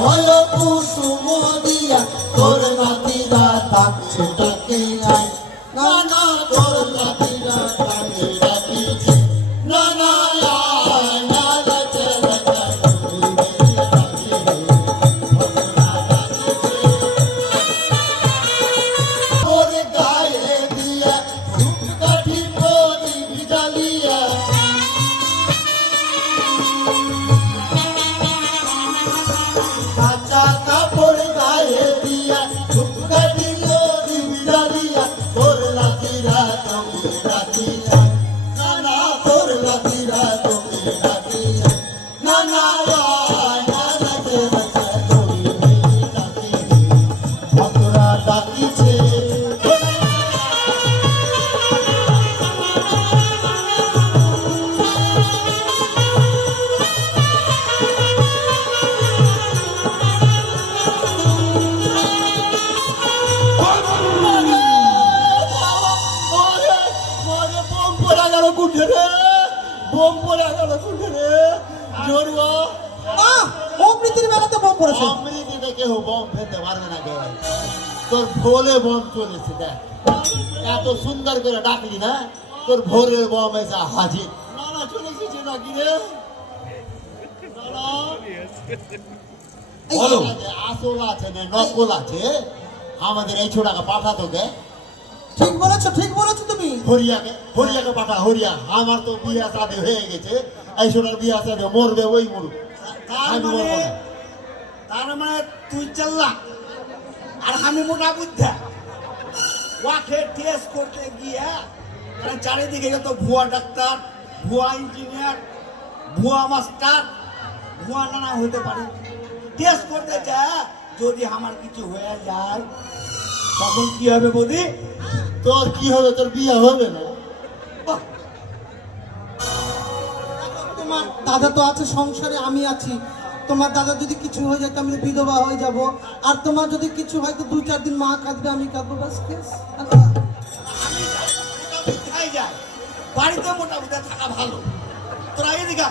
হলো কুসুম দিয়া তোর নাতিরা ডাকছে ডাকে আয় না না তোর নাতিরা ডাকে ডাকিছে না না আয় না রাজা রাজা ওর গায়ে দিয়া ধূপকাঠি প্রদীপ জ্বালিয়া কাঁচা কাপড় গায়ে দিয়া ধূপকাঠি প্রদীপ জ্বালিয়া তোর নাতিরা তোকে ডাকিয়া না না তোর নাতিরা তোকে ডাকিয়া না না আয় না রাজা রাজা তোকে ডাকি ভক্তরা ডাকিছে তোর ভোলে বম চলেছে দেখ এত সুন্দর করে ডাকলি না তোর ভোরের বম এসে হাজির নানা চলে এসেছে নাকি রে আসল আছে না নকল আছে আমাদের এই ছোটাকে পাঠাতো গে ঠিক বলেছো তুমি হরিয়াকে পাঠা হরিয়া আমার তো বিয়া সাদে হয়ে গেছে এই ছোটার বিয়া সাদে মরবে ওই মরুক তার মানে তুই চাল্লা আর আমি মোটা বুদ্ধা ওয়াকে টেস্ট করতে গিয়ে চারিদিকে যত ভুয়া ডাক্তার ভুয়া ইঞ্জিনিয়ার ভুয়া মাস্টার ভুয়া নানা হতে পারে টেস্ট করতে যা যদি আমার কিছু হয়ে যায় তখন কি হবে বৌদি তোর কি হবে তোর বিয়ে হবে না তোমার দাদা তো আছে সংসারে আমি আছি তোমার দাদা যদি কিছু হয়ে যায় তো আমি বিধবা হয়ে যাব আর তোমার যদি কিছু হয় তো 2-4 দিন মা কাঁদবে আমি কাঁদবো বাস কেস বাড়িতে মোটা বুদ্ধা থাকা ভালো তোরা এদিকে